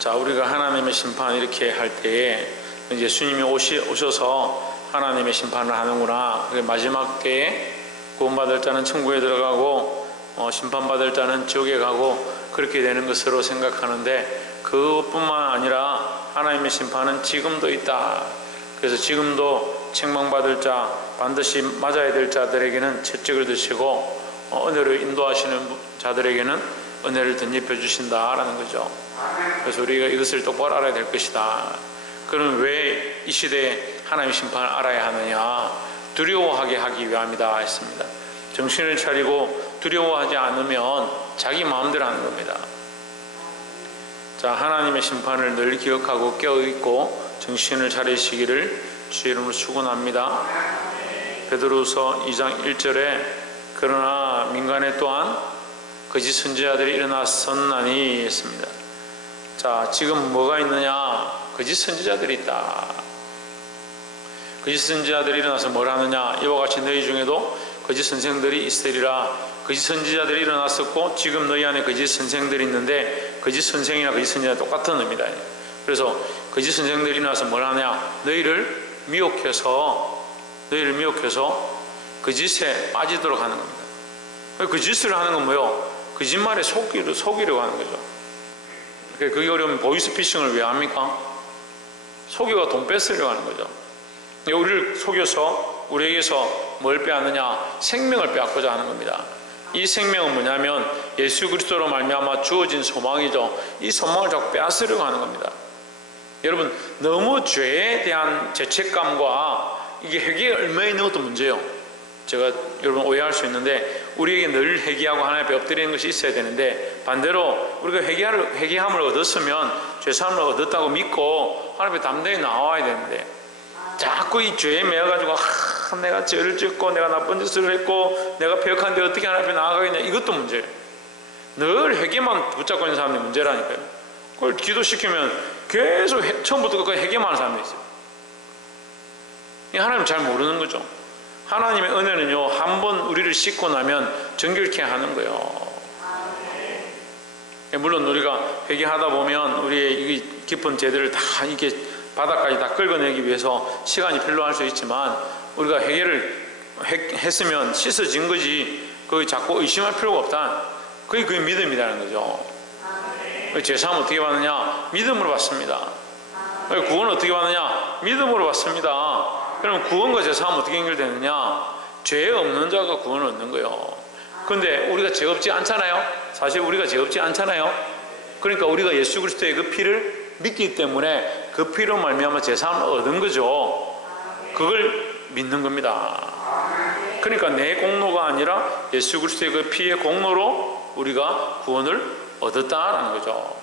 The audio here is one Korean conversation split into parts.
자, 우리가 하나님의 심판 이렇게 할 때에 예수님이 오셔서 하나님의 심판을 하는구나. 마지막 때에 구원받을 자는 천국에 들어가고 심판받을 자는 지옥에 가고 그렇게 되는 것으로 생각하는데, 그것뿐만 아니라 하나님의 심판은 지금도 있다. 그래서 지금도 책망받을 자, 반드시 맞아야 될 자들에게는 채찍을 드시고 은혜로 인도하시는 자들에게는 은혜를 덧입혀 주신다라는 거죠. 그래서 우리가 이것을 똑바로 알아야 될 것이다. 그럼 왜 이 시대에 하나님의 심판을 알아야 하느냐? 두려워하게 하기 위함이다 했습니다. 정신을 차리고 두려워하지 않으면 자기 마음대로 하는 겁니다. 자, 하나님의 심판을 늘 기억하고 깨어있고 정신을 차리시기를 주의 이름으로 축원합니다. 베드로서 2장 1절에 그러나 민간에 또한 거짓 선지자들이 일어났었나니 했습니다. 자, 지금 뭐가 있느냐? 거짓 선지자들이 있다. 거짓 선지자들이 일어나서 뭘 하느냐? 이와 같이 너희 중에도 거짓 선생들이 있으리라. 거짓 선지자들이 일어났었고 지금 너희 안에 거짓 선생들이 있는데, 거짓 선생이나 거짓 선지자 똑같은 의미다. 그래서 거짓 선생들이 일어나서 뭘 하냐? 너희를 미혹해서 거짓에 빠지도록 하는 겁니다. 거짓을 하는 건 뭐요? 거짓말에 속이려고 하는 거죠. 그게 어려우면 보이스피싱을 왜 합니까? 속여가 돈 뺏으려고 하는 거죠. 우리를 속여서 우리에게서 뭘 빼앗느냐? 생명을 빼앗고자 하는 겁니다. 이 생명은 뭐냐면 예수 그리스도로 말미암아 주어진 소망이죠. 이 소망을 자꾸 빼앗으려고 하는 겁니다. 여러분, 너무 죄에 대한 죄책감과 이게 회개에 얼마나 있는 것도 문제예요. 제가 여러분 오해할 수 있는데, 우리에게 늘 회개하고 하나님 앞에 엎드리는 것이 있어야 되는데, 반대로 우리가 회개함을 얻었으면 죄사함을 얻었다고 믿고 하나님 앞에 담대히 나와야 되는데, 자꾸 이 죄에 매여가지고 내가 죄를 짓고 내가 나쁜 짓을 했고 내가 배역한데 어떻게 하나님 앞에 나아가겠냐, 이것도 문제예요. 늘 회개만 붙잡고 있는 사람이 문제라니까요. 그걸 기도시키면 계속 처음부터 끝까지 회개만 하는 사람이 있어요. 하나님 잘 모르는 거죠. 하나님의 은혜는요, 한번 우리를 씻고 나면 정결케 하는 거예요. 물론 우리가 회개하다 보면 우리의 이 깊은 죄들을 다 이렇게 바닥까지 다 긁어내기 위해서 시간이 필요할 수 있지만, 우리가 회개를 했으면 씻어진 거지 그걸 자꾸 의심할 필요가 없다. 그게 믿음이라는 거죠. 제사함 어떻게 받느냐? 믿음으로 받습니다. 구원 어떻게 받느냐? 믿음으로 받습니다. 그럼 구원과 제사함 어떻게 연결되느냐? 죄 없는 자가 구원을 얻는 거예요. 근데 우리가 죄 없지 않잖아요. 사실 우리가 죄 없지 않잖아요. 그러니까 우리가 예수 그리스도의 그 피를 믿기 때문에 그 피로 말미암아 제사함을 얻은 거죠. 그걸 믿는 겁니다. 그러니까 내 공로가 아니라 예수 그리스도의 그 피의 공로로 우리가 구원을 얻었다라는 거죠.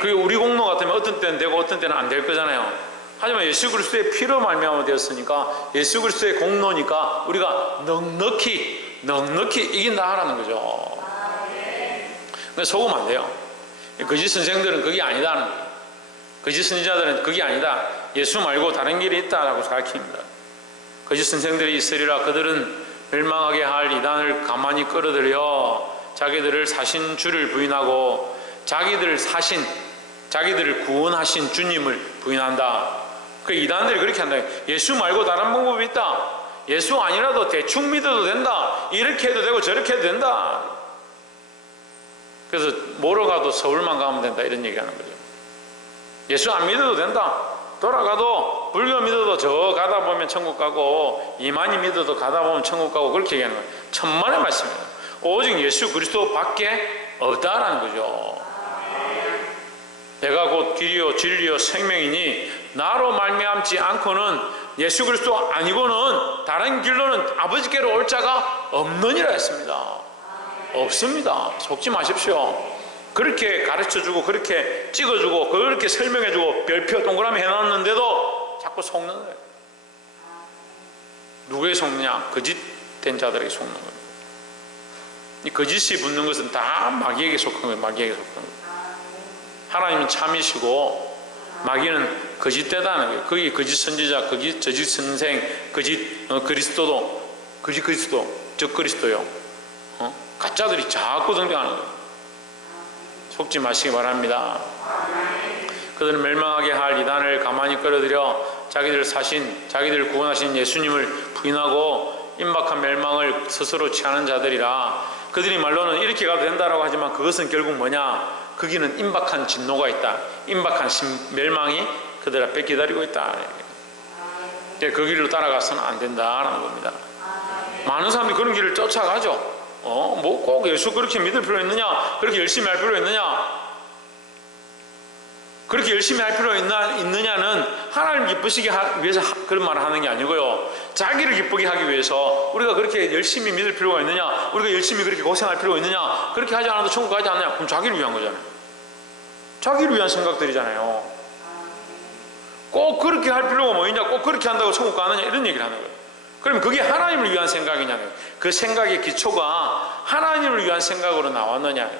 그게 우리 공로 같으면 어떤 때는 되고 어떤 때는 안 될 거잖아요. 하지만 예수 그리스도의 피로 말미암아 되었으니까, 예수 그리스도의 공로니까 우리가 넉넉히 이긴다라는 거죠. 근데 속으면 안 돼요. 거짓 선생들은 그게 아니다는 거예요. 거짓 선지자들은 그게 아니다. 예수 말고 다른 길이 있다라고 가르칩니다. 거짓 선생들이 있으리라. 그들은 멸망하게 할 이단을 가만히 끌어들여 자기들을 사신 주를 부인하고 자기들을 구원하신 주님을 부인한다. 그 이단들이 그렇게 한다. 예수 말고 다른 방법이 있다. 예수 아니라도 대충 믿어도 된다. 이렇게 해도 되고 저렇게 해도 된다. 그래서 뭐로 가도 서울만 가면 된다, 이런 얘기하는 거죠. 예수 안 믿어도 된다. 돌아가도 불교 믿어도 저 가다 보면 천국 가고, 이만희 믿어도 가다 보면 천국 가고, 그렇게 얘기하는 거예요. 천만의 말씀이에요. 오직 예수 그리스도 밖에 없다라는 거죠. 내가 곧 길이요 진리요 생명이니 나로 말미암지 않고는, 예수 그리스도 아니고는 다른 길로는 아버지께로 올 자가 없느니라 했습니다. 없습니다. 속지 마십시오. 그렇게 가르쳐주고 그렇게 찍어주고 그렇게 설명해주고 별표 동그라미 해놨는데도 자꾸 속는 거예요. 누구에게 속느냐? 거짓된 자들에게 속는 거예요. 이 거짓이 붙는 것은 다 마귀에게 속한 거예요. 마귀에게 속한 거예요. 하나님은 참이시고 마귀는 거짓되다는 거예요. 거기 거짓 선지자, 거짓 선생, 거짓 그리스도도, 거짓 그리스도, 적 그리스도요. 가짜들이 자꾸 등장하는 거예요. 속지 마시기 바랍니다. 그들은 멸망하게 할 이단을 가만히 끌어들여 자기들 구원하신 예수님을 부인하고 임박한 멸망을 스스로 취하는 자들이라. 그들이 말로는 이렇게 가도 된다라고 하지만 그것은 결국 뭐냐? 거기는 임박한 진노가 있다. 임박한 멸망이 그들 앞에 기다리고 있다. 그 길로 따라가서는 안 된다라는 겁니다. 많은 사람들이 그런 길을 쫓아가죠. 뭐 꼭 예수 그렇게 믿을 필요 있느냐? 그렇게 열심히 할 필요 있느냐? 그렇게 열심히 할 필요 있느냐는 하나님 기쁘시게 위해서 그런 말을 하는 게 아니고요. 자기를 기쁘게 하기 위해서 우리가 그렇게 열심히 믿을 필요가 있느냐? 우리가 열심히 그렇게 고생할 필요가 있느냐? 그렇게 하지 않아도 천국 가지 않느냐? 그럼 자기를 위한 거잖아요. 자기를 위한 생각들이잖아요. 꼭 그렇게 할 필요가 뭐 있냐? 꼭 그렇게 한다고 천국 가느냐? 이런 얘기를 하는 거예요. 그러면 그게 하나님을 위한 생각이냐는, 그 생각의 기초가 하나님을 위한 생각으로 나왔느냐.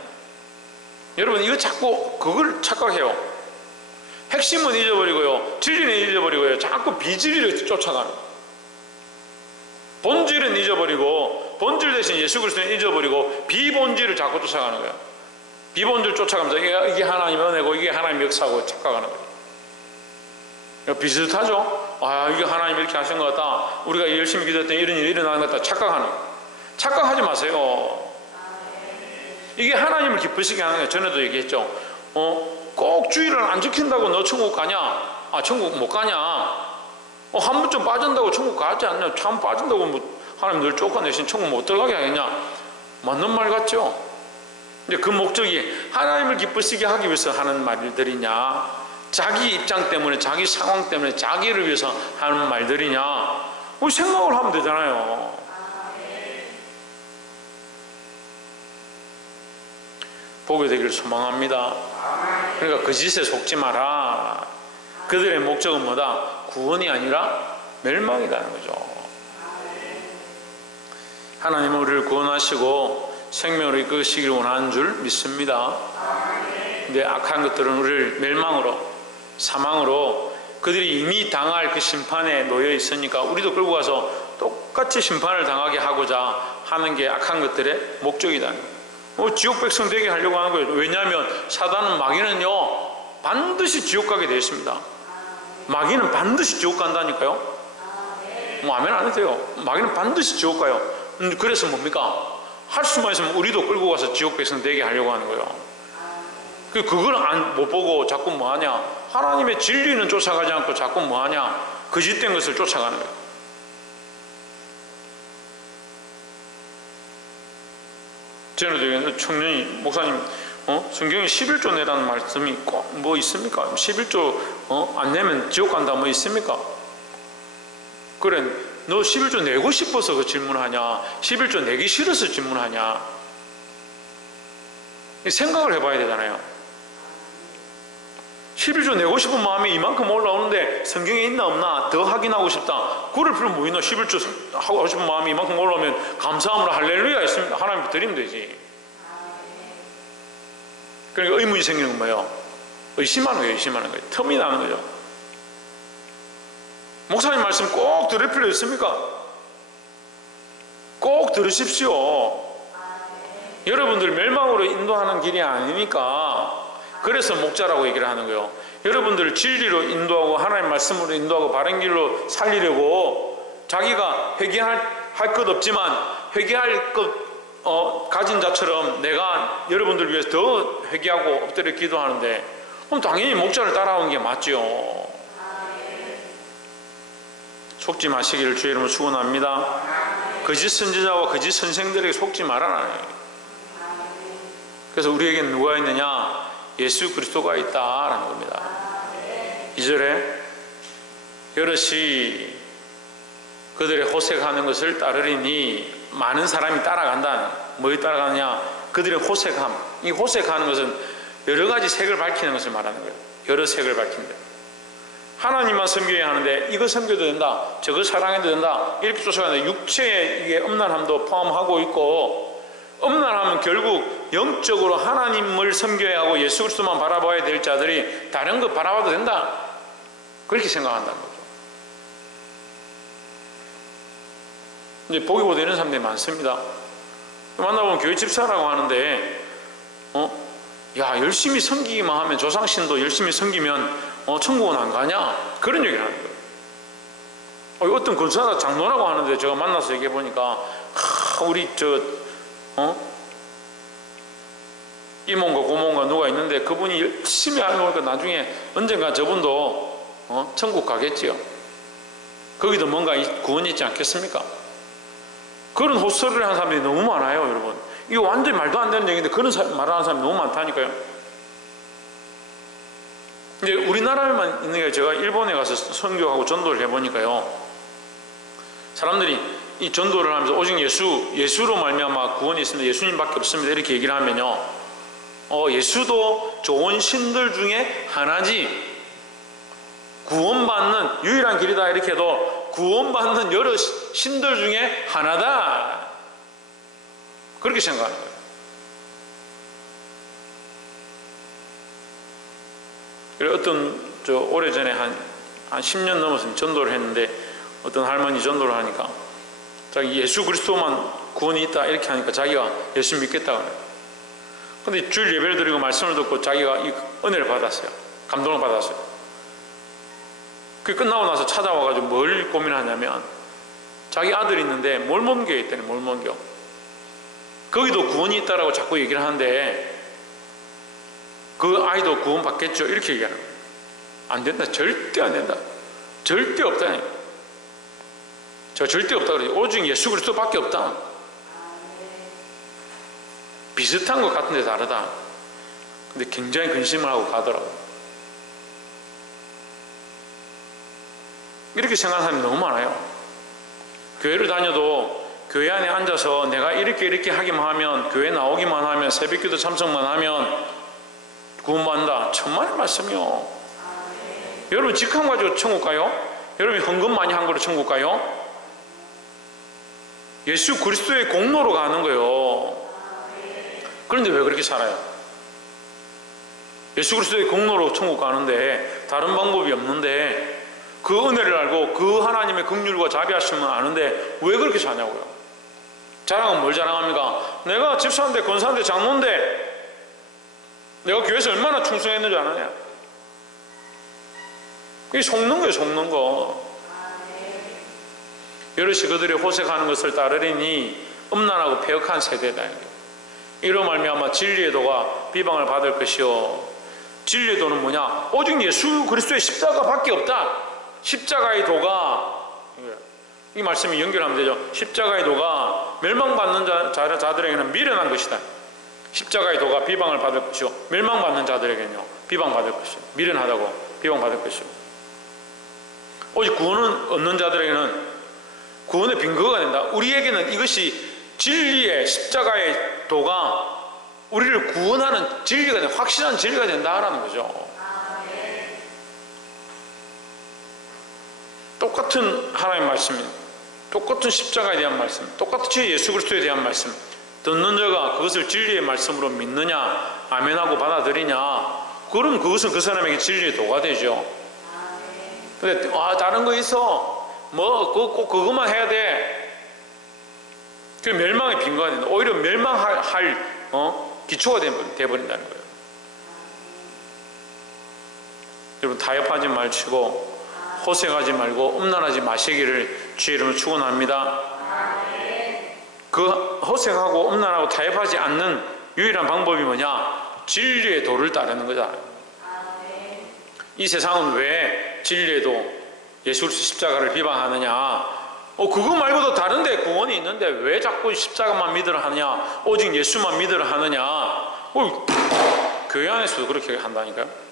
여러분 이거 자꾸 그걸 착각해요. 핵심은 잊어버리고요, 진리는 잊어버리고요, 자꾸 비진리를 쫓아가는, 본질은 잊어버리고 본질 대신 예수 그리스도는 잊어버리고 비본질을 자꾸 쫓아가는 거예요. 비본질 쫓아가면서 이게 하나님의 은혜고 이게 하나님의 역사고 착각하는 거예요. 비슷하죠? 이게 하나님이 이렇게 하신 것 같다, 우리가 열심히 기도했더니 이런 일이 일어나는 것 같다, 착각하는 거예요. 착각하지 마세요. 이게 하나님을 기쁘시게 하는 거예요. 전에도 얘기했죠. 꼭 주의를 안 지킨다고 너 천국 가냐? 천국 못 가냐? 한 번쯤 빠진다고 천국 가지 않냐? 참 빠진다고 뭐 하나님 늘 쫓아내신 천국 못 들어가게 하겠냐? 맞는 말 같죠? 근데 그 목적이 하나님을 기쁘시게 하기 위해서 하는 말들이냐, 자기 입장 때문에, 자기 상황 때문에, 자기를 위해서 하는 말들이냐, 우리 생각을 하면 되잖아요. 보게 되기를 소망합니다. 그러니까 그 짓에 속지 마라. 그들의 목적은 뭐다? 구원이 아니라 멸망이라는 거죠. 하나님은 우리를 구원하시고 생명으로 이끄시기를 원하는 줄 믿습니다. 근데 악한 것들은 우리를 멸망으로, 사망으로, 그들이 이미 당할 그 심판에 놓여 있으니까 우리도 끌고 가서 똑같이 심판을 당하게 하고자 하는 게 악한 것들의 목적이다. 지옥 백성 되게 하려고 하는 거예요. 왜냐하면 사단은, 마귀는요 반드시 지옥 가게 되어 있습니다. 마귀는 반드시 지옥 간다니까요. 뭐 아멘 안 해도 돼요. 마귀는 반드시 지옥 가요. 그래서 뭡니까? 할 수만 있으면 우리도 끌고 가서 지옥 백성 되게 하려고 하는 거예요. 그걸 못 보고 자꾸 뭐하냐? 하나님의 진리는 쫓아가지 않고 자꾸 뭐하냐? 거짓된 것을 쫓아가는 거예요. 전에도 청년이, 목사님 성경에 11조 내라는 말씀이 꼭 뭐 있습니까? 11조 안 내면 지옥 간다 뭐 있습니까? 그래, 너 11조 내고 싶어서 그 질문하냐? 11조 내기 싫어서 질문하냐? 생각을 해봐야 되잖아요. 11조 내고 싶은 마음이 이만큼 올라오는데 성경에 있나 없나 더 확인하고 싶다, 그럴 필요 뭐 있나? 11조 하고 싶은 마음이 이만큼 올라오면 감사함으로 할렐루야 있습니다. 하나님 드리면 되지. 그러니까 의문이 생기는 건 뭐예요? 의심하는 거예요. 의심하는 거예요. 틈이 나는 거죠. 목사님 말씀 꼭 들을 필요 있습니까? 꼭 들으십시오. 여러분들 멸망으로 인도하는 길이 아니니까. 그래서 목자라고 얘기를 하는 거예요. 여러분들을 진리로 인도하고 하나님 말씀으로 인도하고 바른 길로 살리려고 자기가 회개할 것 없지만 회개할 것 가진 자처럼 내가 여러분들 위해서 더 회개하고 엎드려 기도하는데, 그럼 당연히 목자를 따라오는 게 맞죠. 속지 마시기를 주의 이름으로 축원합니다. 거짓 선지자와 거짓 선생들에게 속지 말아라. 그래서 우리에게는 누가 있느냐? 예수 그리스도가 있다라는 겁니다. 2절에 여럿이 그들의 호색하는 것을 따르리니, 많은 사람이 따라간다. 뭐에 따라가느냐? 그들의 호색함. 이 호색하는 것은 여러 가지 색을 밝히는 것을 말하는 거예요. 여러 색을 밝힌다. 하나님만 섬겨야 하는데 이거 섬겨도 된다, 저거 사랑해도 된다, 이렇게 쫓아가는데 육체의 이게 음란함도 포함하고 있고, 음란함은 결국 영적으로 하나님을 섬겨야 하고 예수 그리스도만 바라봐야 될 자들이 다른 거 바라봐도 된다, 그렇게 생각한다는 거죠. 이제 보기 보다 이런 사람들이 많습니다. 만나보면 교회 집사라고 하는데 야, 열심히 섬기기만 하면, 조상신도 열심히 섬기면 천국은 안 가냐? 그런 얘기를 하는 거예요. 어떤 권사가 장로라고 하는데 제가 만나서 얘기해 보니까 우리 이모인가 고모인가 누가 있는데 그분이 열심히 알고 보니까 나중에 언젠가 저분도 천국 가겠지요. 거기도 뭔가 구원이 있지 않겠습니까? 그런 헛소리를 하는 사람들이 너무 많아요, 여러분. 이거 완전히 말도 안 되는 얘기인데 그런 말하는 사람이 너무 많다니까요. 이제 우리나라에만 있는 게, 제가 일본에 가서 선교하고 전도를 해보니까요, 사람들이 이 전도를 하면서 오직 예수로 말미암아 구원이 있습니다, 예수님밖에 없습니다, 이렇게 얘기를 하면요, 예수도 좋은 신들 중에 하나지, 구원받는 유일한 길이다 이렇게 해도 구원받는 여러 신들 중에 하나다, 그렇게 생각하는 거예요. 어떤 오래전에 한 10년 넘었으면 전도를 했는데, 어떤 할머니 전도를 하니까 자기 예수 그리스도만 구원이 있다 이렇게 하니까 자기가 예수 믿겠다 그래요. 근데 주일 예배를 드리고 말씀을 듣고 자기가 이 은혜를 받았어요. 감동을 받았어요. 그 끝나고 나서 찾아와가지고 뭘 고민하냐면, 자기 아들이 있는데 몰몬교에 있다니, 몰몬교. 거기도 구원이 있다라고 자꾸 얘기를 하는데 그 아이도 구원 받겠죠 이렇게 얘기하는 거예요. 안 된다, 절대 안 된다, 절대 없다니. 저 절대 없다 그러지. 오직 예수 그리스도밖에 없다. 비슷한 것 같은데 다르다. 근데 굉장히 근심을 하고 가더라고요. 이렇게 생각하는 사람이 너무 많아요. 교회를 다녀도 교회 안에 앉아서 내가 이렇게 하기만 하면, 교회 나오기만 하면, 새벽기도 참석만 하면 구원받는다, 천만의 말씀이요. 여러분 직함 가지고 천국 가요? 여러분이 헌금 많이 한 거로 천국 가요? 예수 그리스도의 공로로 가는 거예요. 그런데 왜 그렇게 살아요? 예수 그리스도의 공로로 천국 가는데 다른 방법이 없는데, 그 은혜를 알고 그 하나님의 긍휼과 자비하심을 아는데 왜 그렇게 사냐고요. 자랑은 뭘 자랑합니까? 내가 집사인데 권사인데 장로인데 내가 교회에서 얼마나 충성했는 줄 아느냐. 이게 속는 거예요, 속는 거. 여럿이 그들이 호색하는 것을 따르리니 음란하고 패역한 세대다. 이로 말미암아 진리의 도가 비방을 받을 것이요. 진리의 도는 뭐냐? 오직 예수 그리스도의 십자가밖에 없다. 십자가의 도가, 이 말씀이 연결하면 되죠. 십자가의 도가 멸망받는 자들에게는 미련한 것이다. 십자가의 도가 비방을 받을 것이요, 멸망받는 자들에게는요 비방받을 것이요, 미련하다고 비방받을 것이요. 오직 구원을 얻는 자들에게는 구원의 빈거가 된다. 우리에게는 이것이 진리의 십자가의 도가 우리를 구원하는 진리가 된다, 확실한 진리가 된다라는 거죠. 똑같은 하나님의 말씀, 똑같은 십자가에 대한 말씀, 똑같이 예수 그리스도에 대한 말씀, 듣는 자가 그것을 진리의 말씀으로 믿느냐, 아멘하고 받아들이냐, 그럼 그것은 그 사람에게 진리의 도가 되죠. 근데 다른 거 있어, 꼭 그것만 해야 돼, 그 멸망의 빈거가 된다. 오히려 멸망할 기초가 되어버린다는 거예요. 여러분 타협하지 말시고 호색하지 말고 음란하지 마시기를 주의 이름으로 축원합니다. 그 호색하고 음란하고 타협하지 않는 유일한 방법이 뭐냐? 진리의 도를 따르는 거다. 이 세상은 왜 진리의 도, 예수 그리스도 십자가를 비방하느냐? 그거 말고도 다른데 구원이 있는데 왜 자꾸 십자가만 믿으라 하느냐? 오직 예수만 믿으라 하느냐? 교회 안에서도 그렇게 한다니까요.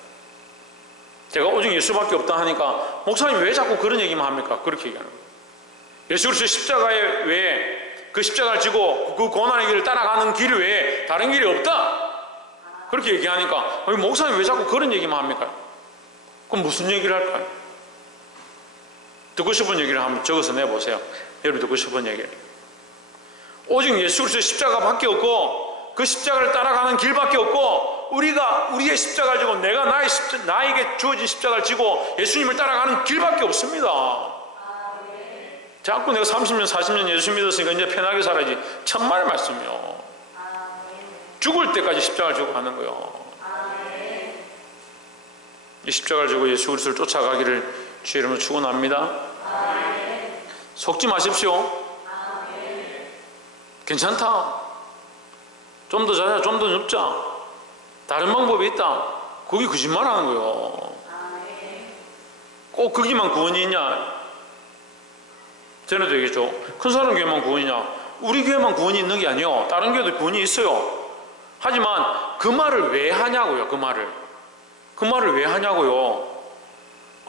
제가 오직 예수밖에 없다 하니까 목사님 왜 자꾸 그런 얘기만 합니까? 그렇게 얘기하는 거예요. 예수 그리스도 십자가에 외에, 그 십자가를 지고 그 고난의 길을 따라가는 길 외에 다른 길이 없다, 그렇게 얘기하니까 목사님 왜 자꾸 그런 얘기만 합니까? 그럼 무슨 얘기를 할까요? 듣고 싶은 얘기를 한번 적어서 내보세요. 여러분 듣고 싶은 얘기를. 오직 예수 그리스도의 십자가밖에 없고 그 십자가를 따라가는 길밖에 없고, 우리가 우리의 십자가를 지고 내가 나에게 주어진 십자가를 지고 예수님을 따라가는 길밖에 없습니다. 자꾸 내가 30년 40년 예수 믿었으니까 이제 편하게 살아야지, 천만의 말씀이요. 죽을 때까지 십자가를 지고 가는 거예요. 이 십자가를 지고 예수 그리스도를 쫓아가기를 주의 이름으로 축원합니다. 속지 마십시오. 괜찮다. 좀 더 자자, 좀 더 눕자. 다른 방법이 있다. 그게 거짓말하는 거예요. 꼭 거기만 구원이 있냐? 전에도 얘기했죠. 큰 사람 교회만 구원이냐? 우리 교회만 구원이 있는 게 아니에요. 다른 교회도 구원이 있어요. 하지만 그 말을 왜 하냐고요. 그 말을 왜 하냐고요.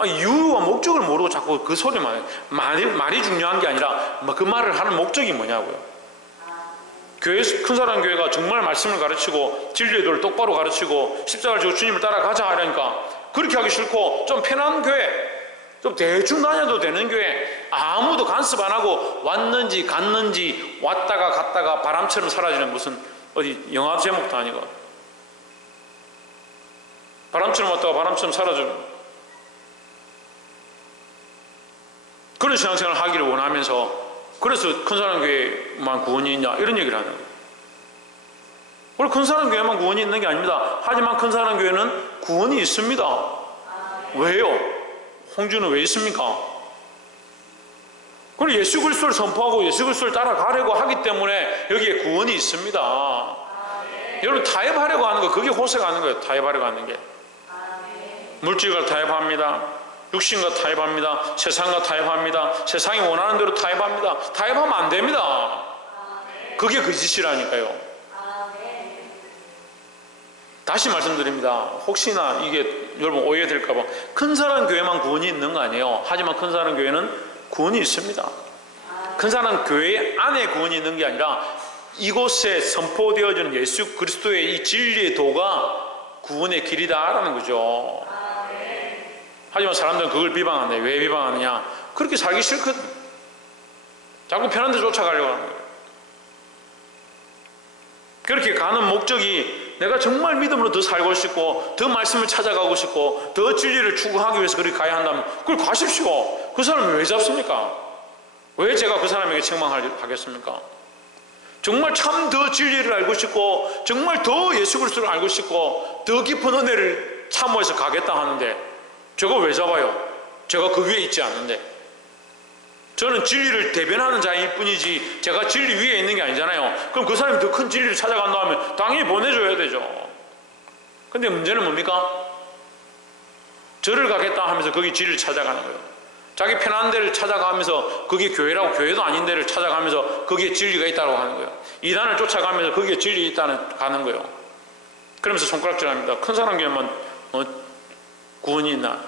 이유와 목적을 모르고 자꾸 그 소리만 해요. 말이 중요한 게 아니라 그 말을 하는 목적이 뭐냐고요. 큰 사람 교회가 정말 말씀을 가르치고 진리의 도를 똑바로 가르치고 십자가를 지고 주님을 따라가자 하려니까 그렇게 하기 싫고 좀 편한 교회, 좀 대충 다녀도 되는 교회, 아무도 간섭 안 하고 왔는지 갔는지 왔다가 갔다가 바람처럼 사라지는 무슨 어디 영화 제목도 아니고 바람처럼 왔다가 바람처럼 사라지는 그런 신앙생활을 하기를 원하면서 그래서 큰 사람 교회만 구원이 있냐 이런 얘기를 하는 거예요. 원래 큰 사람 교회만 구원이 있는 게 아닙니다. 하지만 큰 사람 교회는 구원이 있습니다. 왜요? 홍주는 왜 있습니까? 그리고 예수 그리스도를 선포하고 예수 그리스도를 따라가려고 하기 때문에 여기에 구원이 있습니다. 여러분 타협하려고 하는 거 그게 호세가 하는 거예요. 타협하려고 하는 게 물질과 타협합니다. 육신과 타협합니다. 세상과 타협합니다. 세상이 원하는 대로 타협합니다. 타협하면 안 됩니다. 그게 거짓이라니까요. 다시 말씀드립니다. 혹시나 이게 여러분 오해될까봐 큰 사람 교회만 구원이 있는 거 아니에요. 하지만 큰 사람 교회는 구원이 있습니다. 큰 사람 교회 안에 구원이 있는 게 아니라 이곳에 선포되어지는 예수 그리스도의 이 진리의 도가 구원의 길이다라는 거죠. 하지만 사람들은 그걸 비방하네. 왜 비방하느냐? 그렇게 살기 싫거든. 자꾸 편한 데 쫓아가려고 하는 거예요. 그렇게 가는 목적이 내가 정말 믿음으로 더 살고 싶고 더 말씀을 찾아가고 싶고 더 진리를 추구하기 위해서 그렇게 가야 한다면 그걸 가십시오. 그 사람을 왜 잡습니까? 왜 제가 그 사람에게 책망하겠습니까? 정말 참 더 진리를 알고 싶고 정말 더 예수 그리스도를 알고 싶고 더 깊은 은혜를 참고해서 가겠다 하는데 제가 왜 잡아요? 제가 그 위에 있지 않는데. 저는 진리를 대변하는 자일 뿐이지 제가 진리 위에 있는 게 아니잖아요. 그럼 그 사람이 더 큰 진리를 찾아간다 하면 당연히 보내줘야 되죠. 근데 문제는 뭡니까? 저를 가겠다 하면서 거기 진리를 찾아가는 거예요. 자기 편한 데를 찾아가면서 그게 교회라고 교회도 아닌 데를 찾아가면서 거기에 진리가 있다고 하는 거예요. 이단을 쫓아가면서 거기에 진리 있다는 가는 거예요. 그러면서 손가락질합니다. 큰 사람 교회만 구원이 있나?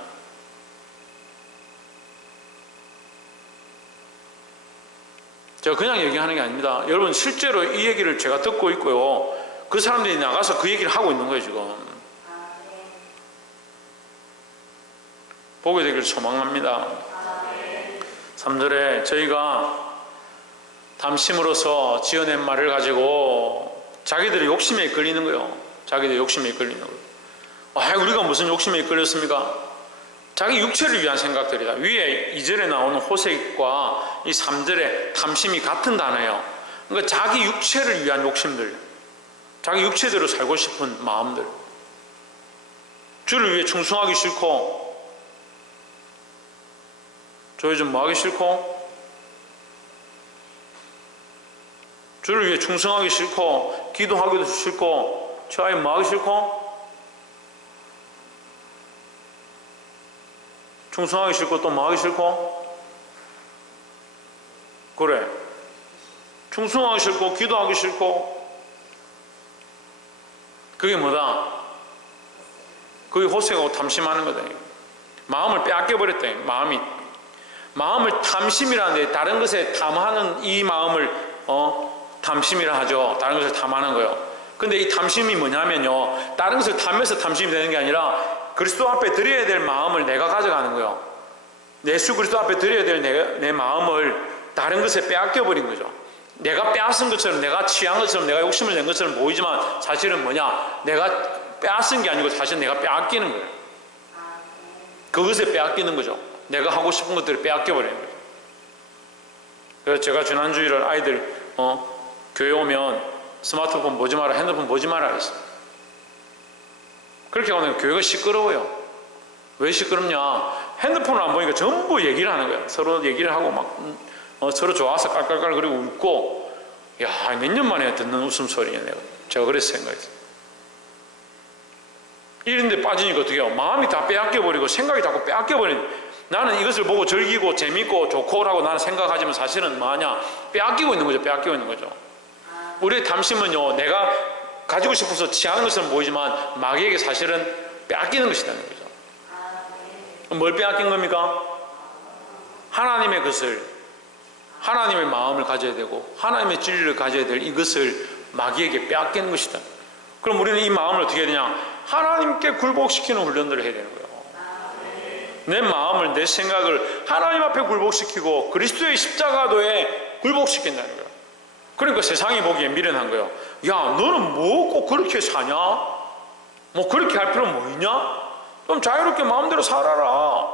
제가 그냥 얘기하는 게 아닙니다. 여러분 실제로 이 얘기를 제가 듣고 있고요. 그 사람들이 나가서 그 얘기를 하고 있는 거예요 지금. 보게 되기를 소망합니다. 3절에 저희가 담심으로서 지어낸 말을 가지고 자기들의 욕심에 걸리는 거예요. 자기들의 욕심에 걸리는 거예요. 우리가 무슨 욕심에 걸렸습니까? 자기 육체를 위한 생각들이다. 위에 2절에 나오는 호색과 이 3절에 탐심이 같은 단어예요. 그러니까 자기 육체를 위한 욕심들, 자기 육체대로 살고 싶은 마음들, 주를 위해 충성하기 싫고, 저 요즘 뭐 하기 싫고, 주를 위해 충성하기 싫고, 기도하기도 싫고, 저 아이 뭐 하기 싫고, 충성하기 싫고 또 뭐 하기 싫고? 그래. 충성하기 싫고 기도하기 싫고 그게 뭐다? 그게 호색하고 탐심하는 거다. 마음을 빼앗겨버렸다. 마음을 탐심이라는데 다른 것에 탐하는 이 마음을 탐심이라 하죠. 다른 것을 탐하는 거예요. 근데 이 탐심이 뭐냐면요, 다른 것을 탐해서 탐심이 되는 게 아니라 그리스도 앞에 드려야 될 마음을 내가 가져가는 거예요. 예수 그리스도 앞에 드려야 될 내 마음을 다른 것에 빼앗겨버린 거죠. 내가 빼앗은 것처럼, 내가 취한 것처럼, 내가 욕심을 낸 것처럼 보이지만 사실은 뭐냐? 내가 빼앗은 게 아니고 사실 내가 빼앗기는 거예요. 그것에 빼앗기는 거죠. 내가 하고 싶은 것들을 빼앗겨버리는 거예요. 그래서 제가 지난주일을 아이들 교회 오면 스마트폰 보지 마라, 핸드폰 보지 마라 그랬어요. 그렇게 하면 교회가 시끄러워요. 왜 시끄럽냐? 핸드폰을 안 보니까 전부 얘기를 하는 거야. 서로 얘기를 하고 막 서로 좋아서 깔깔깔 그리고 웃고, 야, 몇 년 만에 듣는 웃음소리야. 제가 그래서 생각했어요. 이런데 빠지니까 어떻게 해요? 마음이 다 빼앗겨버리고 생각이 자꾸 빼앗겨버리는. 나는 이것을 보고 즐기고 재밌고 좋고라고 나는 생각하지만 사실은 뭐하냐? 빼앗기고 있는 거죠. 빼앗기고 있는 거죠. 우리의 탐심은요, 내가 가지고 싶어서 취하는 것은 보이지만 마귀에게 사실은 빼앗기는 것이라는 거죠. 뭘 빼앗긴 겁니까? 하나님의 것을, 하나님의 마음을 가져야 되고 하나님의 진리를 가져야 될 이것을 마귀에게 빼앗기는 것이다. 그럼 우리는 이 마음을 어떻게 해야 되냐? 하나님께 굴복시키는 훈련들을 해야 되는 거예요. 내 마음을, 내 생각을 하나님 앞에 굴복시키고 그리스도의 십자가도에 굴복시킨다는 거예요. 그러니까 세상이 보기에 미련한 거예요. 야, 너는 뭐 꼭 그렇게 사냐? 뭐 그렇게 할 필요 뭐 있냐? 좀 자유롭게 마음대로 살아라.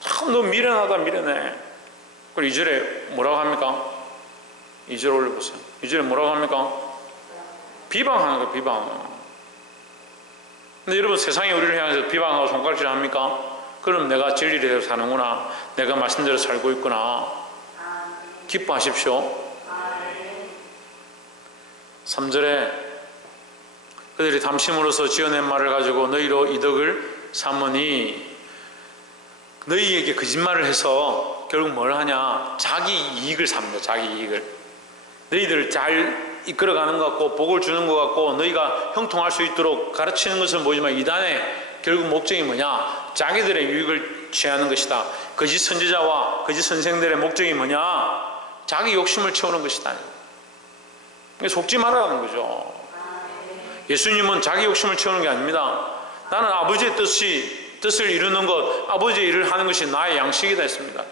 참 너 미련하다, 미련해. 그리고 2절에 뭐라고 합니까? 2절 올려보세요. 2절에 뭐라고 합니까? 비방하는 거예요. 비방. 근데 여러분, 세상이 우리를 향해서 비방하고 손가락질 합니까? 그럼 내가 진리대로 사는구나, 내가 말씀대로 살고 있구나, 기뻐하십시오. 3절에 그들이 담심으로서 지어낸 말을 가지고 너희로 이득을 삼으니, 너희에게 거짓말을 해서 결국 뭘 하냐? 자기 이익을 삼는다. 자기 이익을. 너희들을 잘 이끌어가는 것 같고 복을 주는 것 같고 너희가 형통할 수 있도록 가르치는 것은 보이지만 이단의 결국 목적이 뭐냐? 자기들의 유익을 취하는 것이다. 거짓 선지자와 거짓 선생들의 목적이 뭐냐? 자기 욕심을 채우는 것이다. 속지 말아라는 거죠. 예수님은 자기 욕심을 채우는 게 아닙니다. 나는 아버지의 뜻을 이루는 것, 아버지의 일을 하는 것이 나의 양식이다 했습니다.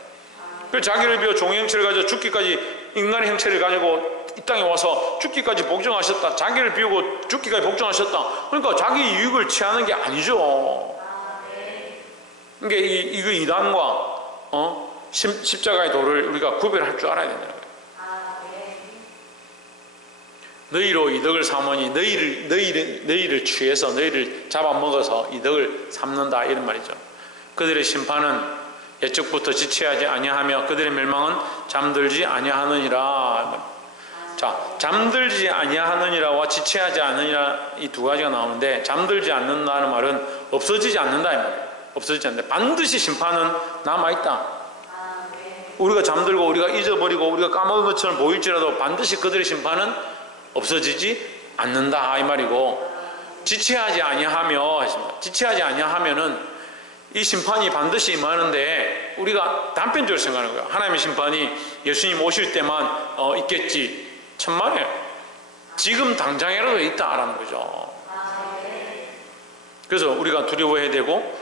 그래서 자기를 비워 종의 형체를 가지고 죽기까지, 인간의 형체를 가지고 이 땅에 와서 죽기까지 복종하셨다. 자기를 비우고 죽기까지 복종하셨다. 그러니까 자기 유익을 취하는 게 아니죠. 그러니까 이거 이단과 십자가의 도를 우리가 구별할 줄 알아야 된다는 거예요. 너희로 이득을 삼으니, 너희를 취해서 너희를 잡아먹어서 이득을 삼는다, 이런 말이죠. 그들의 심판은 예적부터 지체하지 아니하며 그들의 멸망은 잠들지 아니하느니라. 자, 잠들지 아니하느니라와 지체하지 않느니라, 이 두 가지가 나오는데, 잠들지 않는다는 말은 없어지지 않는다 이 말이에요. 없어지지 않는다. 반드시 심판은 남아있다. 우리가 잠들고 우리가 잊어버리고 우리가 까먹은 것처럼 보일지라도 반드시 그들의 심판은 없어지지 않는다 이 말이고, 지체하지 아니하며 했습니다. 지체하지 아니하면은 이 심판이 반드시 임하는데 우리가 단편적으로 생각하는 거예요. 하나님의 심판이 예수님 오실 때만 있겠지. 천만에요. 지금 당장이라도 있다라는 거죠. 그래서 우리가 두려워해야 되고,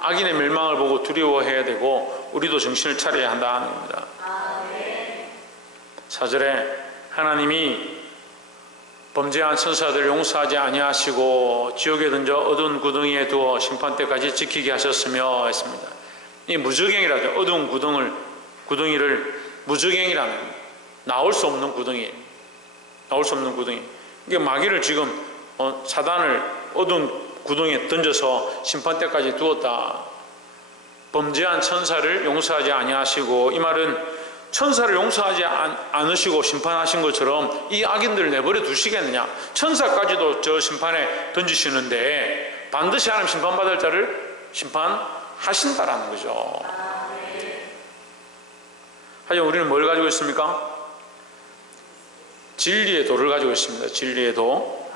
악인의 멸망을 보고 두려워해야 되고, 우리도 정신을 차려야 한다는 겁니다. 4절에 하나님이 범죄한 천사들을 용서하지 아니하시고 지옥에 던져 어두운 구덩이에 두어 심판 때까지 지키게 하셨으며 했습니다. 이 무저갱이라죠. 어두운 구덩이를 무저갱이라는, 나올 수 없는 구덩이, 나올 수 없는 구덩이. 이게 마귀를 지금 사단을 어두운 구덩이에 던져서 심판 때까지 두었다. 범죄한 천사를 용서하지 아니하시고, 이 말은 천사를 용서하지 않으시고 심판하신 것처럼 이 악인들을 내버려 두시겠느냐? 천사까지도 저 심판에 던지시는데 반드시 하나님 심판받을 자를 심판하신다라는 거죠. 하지만 우리는 뭘 가지고 있습니까? 진리의 도를 가지고 있습니다. 진리의 도.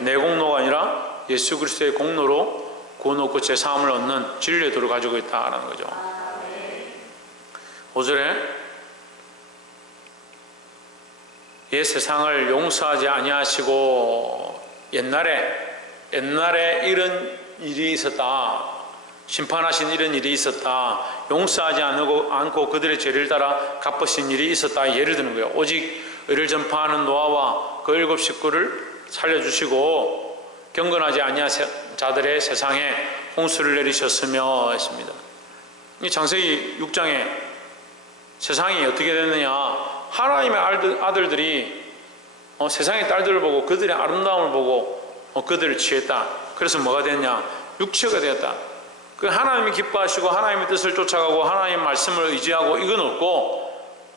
내 공로가 아니라 예수 그리스도의 공로로 구원 얻고 제사함을 얻는 진리의 도를 가지고 있다라는 거죠. 5절에 옛 세상을 용서하지 아니하시고, 옛날에 이런 일이 있었다, 심판하신 이런 일이 있었다, 용서하지 않고 그들의 죄를 따라 갚으신 일이 있었다, 예를 드는 거예요. 오직 의를 전파하는 노아와 그 7 식구를 살려주시고 경건하지 아니한 자들의 세상에 홍수를 내리셨으며 했습니다. 이 창세기 6장에 세상이 어떻게 됐느냐? 하나님의 아들들이 세상의 딸들을 보고 그들의 아름다움을 보고 그들을 취했다. 그래서 뭐가 됐냐? 육체가 되었다. 그 하나님이 기뻐하시고 하나님의 뜻을 쫓아가고 하나님의 말씀을 의지하고 이건 없고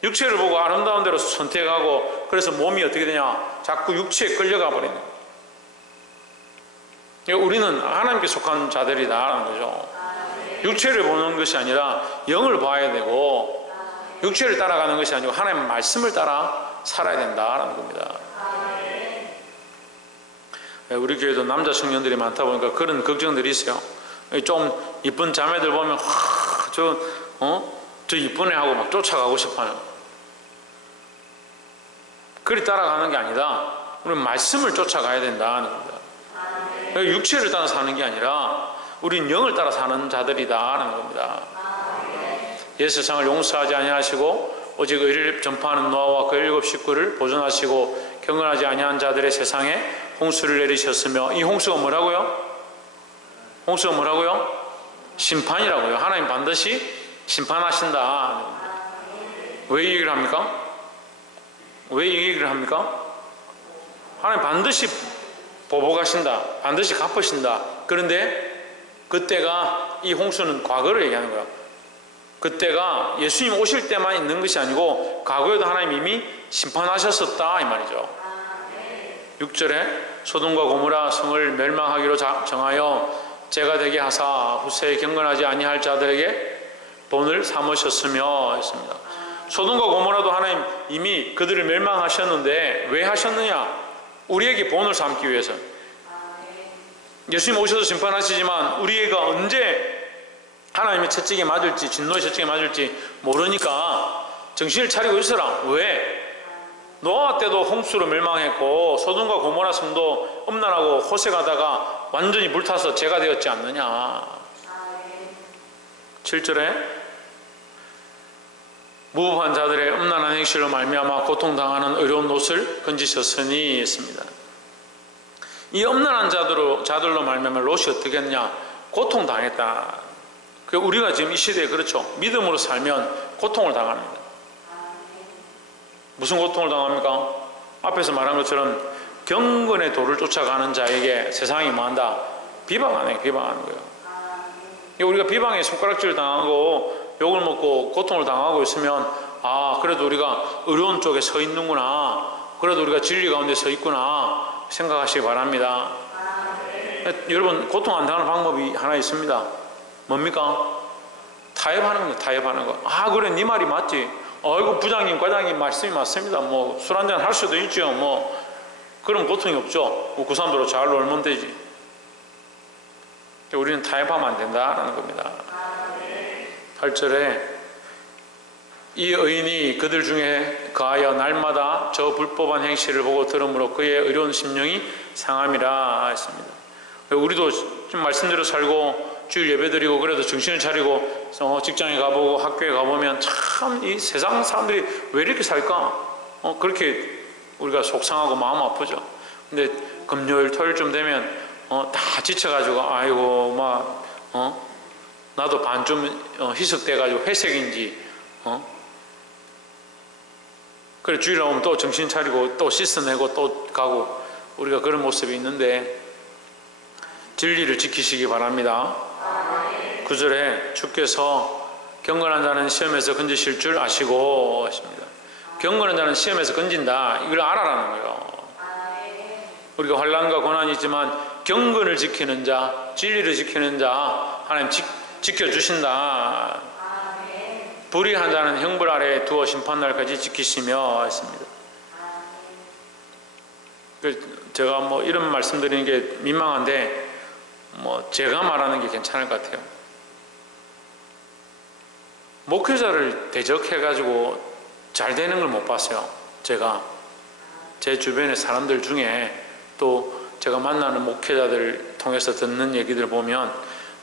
육체를 보고 아름다운 대로 선택하고 그래서 몸이 어떻게 되냐? 자꾸 육체에 끌려가 버리는 거예요. 우리는 하나님께 속한 자들이다라는 거죠. 육체를 보는 것이 아니라 영을 봐야 되고 육체를 따라가는 것이 아니고 하나님의 말씀을 따라 살아야 된다라는 겁니다. 우리 교회도 남자 청년들이 많다 보니까 그런 걱정들이 있어요. 좀 이쁜 자매들 보면 저 이쁘네 하고 막 쫓아가고 싶어요. 그리 따라가는 게 아니다. 우리는 말씀을 쫓아가야 된다는 겁니다. 육체를 따라 사는 게 아니라 우린 영을 따라 사는 자들이다라는 겁니다. 옛 세상을 용서하지 아니하시고 오직 의를 전파하는 노아와 그 7 식구를 보존하시고 경건하지 아니한 자들의 세상에 홍수를 내리셨으며 이 홍수가 뭐라고요? 홍수가 뭐라고요? 심판이라고요. 하나님 반드시 심판하신다. 왜 이 얘기를 합니까? 왜 이 얘기를 합니까? 하나님 반드시 보복하신다. 반드시 갚으신다. 그런데 그때가 이 홍수는 과거를 얘기하는 거야. 그때가 예수님 오실 때만 있는 것이 아니고 과거에도 하나님 이미 심판하셨었다 이 말이죠. 6절에 소돔과 고모라 성을 멸망하기로 정하여 죄가 되게 하사 후세에 경건하지 아니할 자들에게 본을 삼으셨으며 했습니다. 소돔과 고모라도 하나님 이미 그들을 멸망하셨는데 왜 하셨느냐? 우리에게 본을 삼기 위해서. 예수님 오셔서 심판하시지만 우리가 언제 하나님의 채찍에 맞을지 진노의 채찍에 맞을지 모르니까 정신을 차리고 있어라. 왜? 노아 때도 홍수로 멸망했고 소돔과 고모라 성도 음란하고 호색하다가 완전히 불타서 죄가 되었지 않느냐. 7절에 무법한 자들의 음란한 행실로 말미암아 고통당하는 어려운 롯을 건지셨으니 했습니다. 이 음란한 자들로 말미암아 롯이 어떻게 했냐? 고통당했다. 우리가 지금 이 시대에 그렇죠. 믿음으로 살면 고통을 당합니다. 무슨 고통을 당합니까? 앞에서 말한 것처럼 경건의 도를 쫓아가는 자에게 세상이 뭐한다? 비방하는 거예요. 우리가 비방에 손가락질 당하고 욕을 먹고 고통을 당하고 있으면 그래도 우리가 어려운 쪽에 서 있는구나. 그래도 우리가 진리 가운데 서 있구나 생각하시기 바랍니다. 여러분 고통 안 당하는 방법이 하나 있습니다. 뭡니까? 타협하는 겁니다. 타협하는 거. 그래 네 말이 맞지. 아이고 부장님 과장님 말씀이 맞습니다. 뭐 술 한잔 할 수도 있죠. 뭐 그런 고통이 없죠. 그 사람들로 잘 놀면 되지. 우리는 타협하면 안 된다라는 겁니다. 8절에 이 의인이 그들 중에 거하여 날마다 저 불법한 행실을 보고 들음으로 그의 의로운 심령이 상함이라 했습니다. 우리도 좀 말씀대로 살고 주일 예배드리고 그래도 정신을 차리고 직장에 가보고 학교에 가보면 참 이 세상 사람들이 왜 이렇게 살까? 그렇게 우리가 속상하고 마음 아프죠. 근데 금요일 토요일쯤 되면 다 지쳐가지고 아이고 막 나도 반쯤 희석돼가지고 회색인지 그래 주일에 오면 또 정신 차리고 또 씻어내고 또 가고 우리가 그런 모습이 있는데 진리를 지키시기 바랍니다. 9절에 주께서 경건한 자는 시험에서 건지실 줄 아시고 하십니다. 경건한 자는 시험에서 건진다. 이걸 알아라는 거예요. 우리가 환난과 고난이 있지만 경건을 지키는 자, 진리를 지키는 자 하나님 지켜주신다. 불의한 자는 형벌 아래에 두어 심판날까지 지키시며 했습니다. 제가 뭐 이런 말씀드리는 게 민망한데 제가 말하는 게 괜찮을 것 같아요. 목회자를 대적해가지고 잘 되는 걸 못 봤어요. 제가 제 주변의 사람들 중에 또 제가 만나는 목회자들 통해서 듣는 얘기들 보면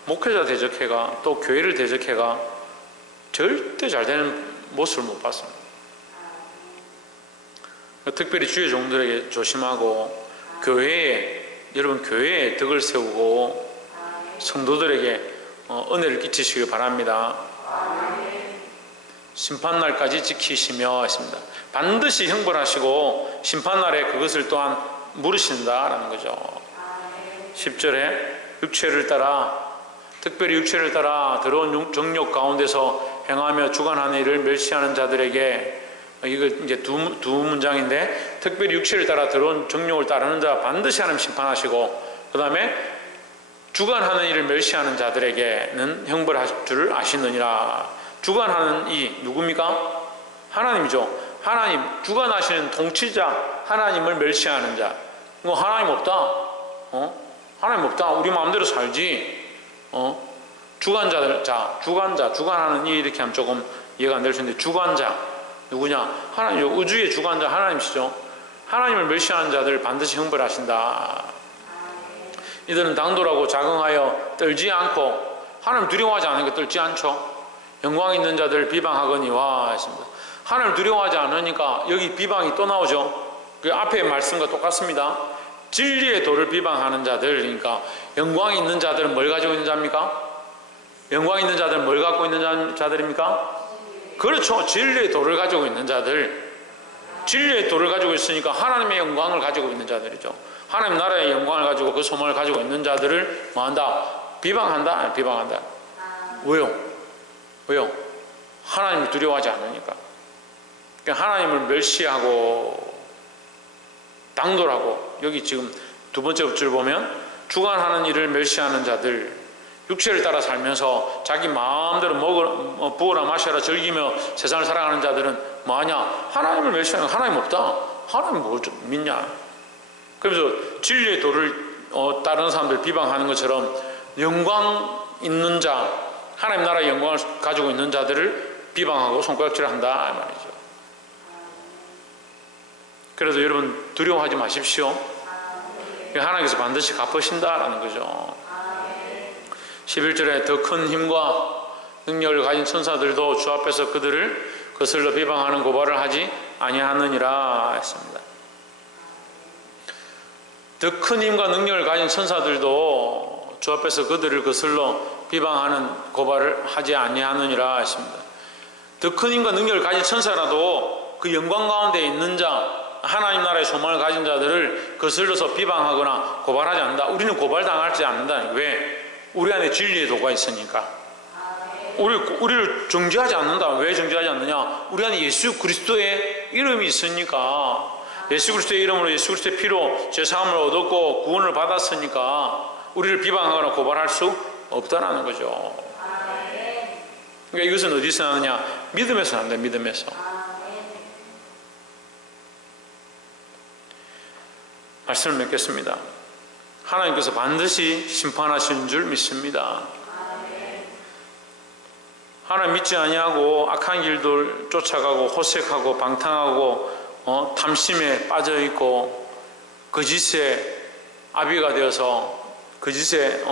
목회자 대적해가 또 교회를 대적해가 절대 잘 되는 모습을 못 봤습니다. 특별히 주의 종들에게 조심하고 여러분 교회에 덕을 세우고 성도들에게 은혜를 끼치시기 바랍니다. 심판날까지 지키시며 했습니다. 반드시 형벌하시고 심판날에 그것을 또한 물으신다라는 거죠. 10절에 육체를 따라, 특별히 육체를 따라 더러운 정욕 가운데서 행하며 주관하는 일을 멸시하는 자들에게, 이거 이제 두 문장인데, 특별히 육체를 따라 더러운 정욕을 따르는 자 반드시 하나님 심판하시고, 그 다음에 주관하는 일을 멸시하는 자들에게는 형벌하실 줄을 아시느니라. 주관하는 이 누굽니까? 하나님이죠. 하나님, 주관하시는 통치자, 하나님을 멸시하는 자. 뭐 하나님 없다. 하나님 없다. 우리 마음대로 살지. 주관자들, 주관하는 이, 이렇게 하면 조금 이해가 안 될 수 있는데, 주관자 누구냐? 하나님, 우주의 주관자 하나님이시죠. 하나님을 멸시하는 자들 반드시 형벌하신다. 이들은 당돌하고 자긍하여 떨지 않고, 하나님 두려워하지 않으니까 떨지 않죠. 영광 있는 자들 비방하거니와 했습니다. 하나님 두려워하지 않으니까 여기 비방이 또 나오죠. 그 앞에 말씀과 똑같습니다. 진리의 도를 비방하는 자들, 그러니까 영광 있는 자들은 뭘 가지고 있는 자입니까? 영광 있는 자들은 뭘 갖고 있는 자들입니까? 그렇죠. 진리의 도를 가지고 있는 자들. 진리의 도를 가지고 있으니까 하나님의 영광을 가지고 있는 자들이죠. 하나님 나라의 영광을 가지고 그 소망을 가지고 있는 자들을 뭐한다? 비방한다? 비방한다. 왜요? 하나님을 두려워하지 않으니까. 그러니까 하나님을 멸시하고 당돌하고, 여기 지금 두 번째 줄 보면 주관하는 일을 멸시하는 자들, 육체를 따라 살면서 자기 마음대로 부어라 마셔라 즐기며 세상을 살아가는 자들은 뭐하냐? 하나님을 멸시하는, 하나님 없다. 하나님 뭘 믿냐? 그래서 진리의 도를 따르는 사람들 비방하는 것처럼 영광 있는 자, 하나님 나라의 영광을 가지고 있는 자들을 비방하고 손가락질을 한다 이 말이죠. 그래서 여러분 두려워하지 마십시오. 하나님께서 반드시 갚으신다라는 거죠. 11절에 더 큰 힘과 능력을 가진 천사들도 주 앞에서 그들을 거슬러 비방하는 고발을 하지 아니하느니라 했습니다. 더 큰 힘과 능력을 가진 천사들도 주 앞에서 그들을 거슬러 비방하는 고발을 하지 아니하느니라 했습니다. 더 큰 힘과 능력을 가진 천사라도 그 영광 가운데 있는 자, 하나님 나라의 소망을 가진 자들을 거슬러서 비방하거나 고발하지 않는다. 우리는 고발당하지 않는다. 왜? 우리 안에 진리의 도가 있으니까. 우리를 정죄하지 않는다. 왜 정죄하지 않느냐? 우리 안에 예수 그리스도의 이름이 있으니까. 예수 그리스도의 이름으로, 예수 그리스도의 피로 죄사함을 얻었고 구원을 받았으니까 우리를 비방하거나 고발할 수 없다라는 거죠. 그러니까 이것은 어디서 나느냐? 믿음에서 난다. 믿음에서. 말씀을 맺겠습니다. 하나님께서 반드시 심판하신 줄 믿습니다. 하나님 믿지 아니하고 악한 길들 쫓아가고 호색하고 방탕하고 탐심에 빠져있고 거짓의 아비가 되어서 거짓의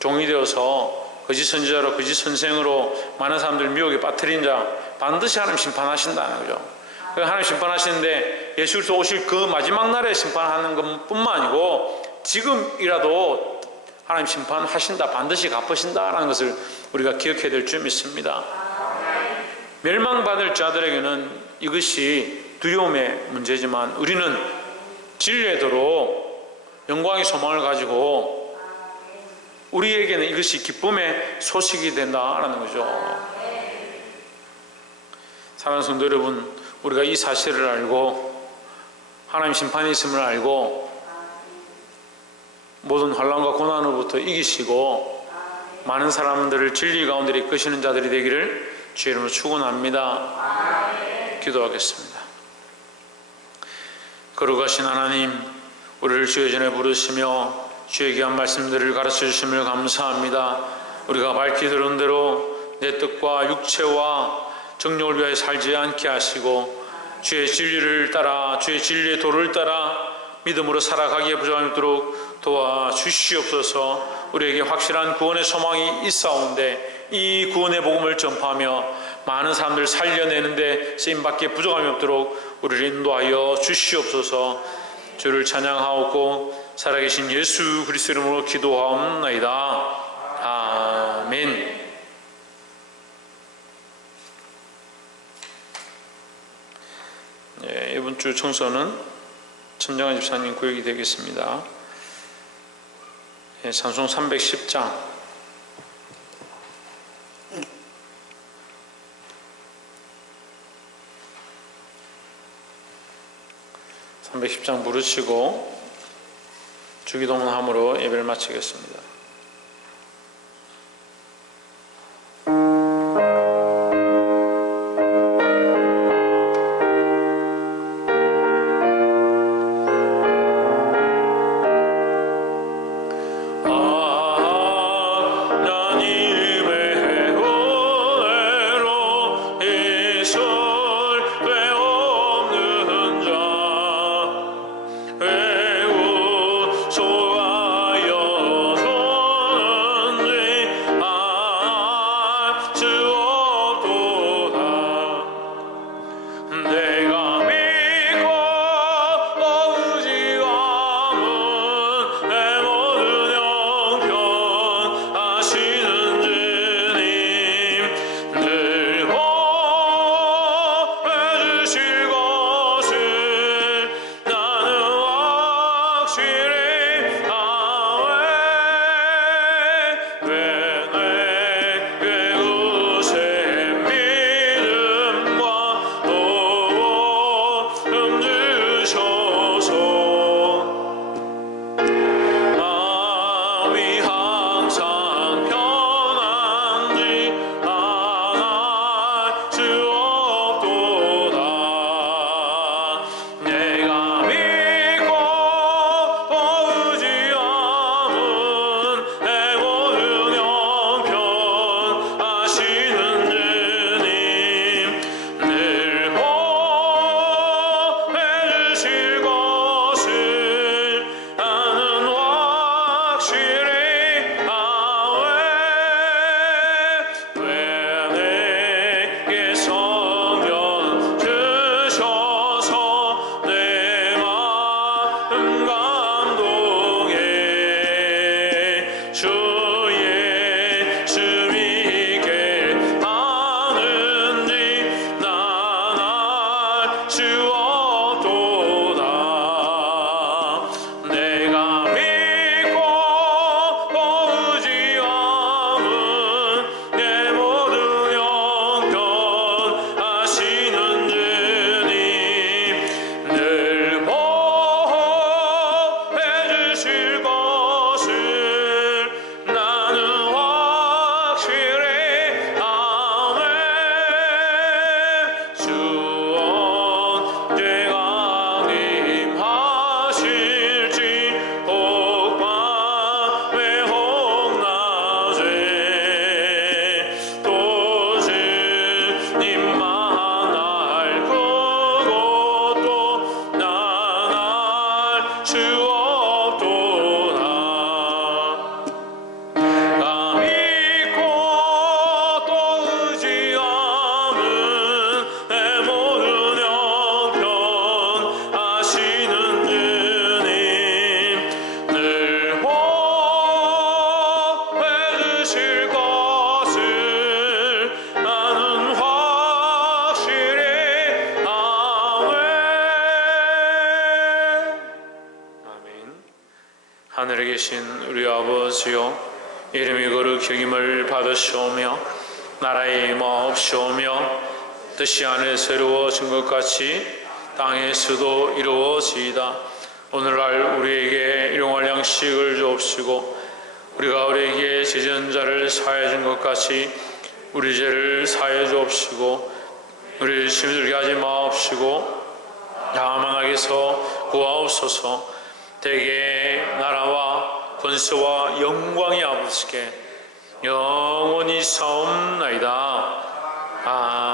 종이 되어서 거짓 선지자로 거짓 선생으로 많은 사람들 미혹에 빠뜨린 자 반드시 하나님 심판하신다는 거죠. 하나님 심판하시는데 예수 그리스도 오실 그 마지막 날에 심판하는 것뿐만 아니고 지금이라도 하나님 심판하신다, 반드시 갚으신다라는 것을 우리가 기억해야 될 줄 믿습니다. 멸망받을 자들에게는 이것이 두려움의 문제지만 우리는 진리의 도로 영광의 소망을 가지고 우리에게는 이것이 기쁨의 소식이 된다라는 거죠. 사랑하는 성도 여러분, 우리가 이 사실을 알고 하나님 심판이 있음을 알고 모든 환난과 고난으로부터 이기시고 많은 사람들을 진리 가운데 이끄시는 자들이 되기를 주의 이름으로 축원합니다. 기도하겠습니다. 거룩하신 하나님, 우리를 주의 전에 부르시며 주의 귀한 말씀들을 가르쳐 주심을 감사합니다. 우리가 밝히 들은 대로 내 뜻과 육체와 정욕을 위하여 살지 않게 하시고 주의 진리를 따라 주의 진리의 도를 따라 믿음으로 살아가기에 부족함이 없도록 도와주시옵소서. 우리에게 확실한 구원의 소망이 있사온데 이 구원의 복음을 전파하며 많은 사람들을 살려내는데 쓰임받기에 부족함이 없도록 우리를 인도하여 주시옵소서. 주를 찬양하옵고 살아계신 예수 그리스도 이름으로 기도하옵나이다. 아멘. 네, 이번 주 청소는 천정환 집사님 구역이 되겠습니다. 찬송 310장 310장 부르시고 주기도문함으로 예배를 마치겠습니다. 하늘에 계신 우리 아버지여, 이름이 거룩히 여김을 받으시오며 나라의 임하옵시오며 뜻이 하늘에서 이루어진 것 같이 땅에서도 이루어지이다. 오늘날 우리에게 일용할 양식을 주옵시고 우리가 우리에게 죄지은 자를 사하여 준 것 같이 우리 죄를 사하여 주옵시고 우리를 시험에 들게 하지 마옵시고 다만 악에서 구하옵소서. 대개 나라와 권세와 영광이 아버지께 영원히 사옵나이다. 아멘.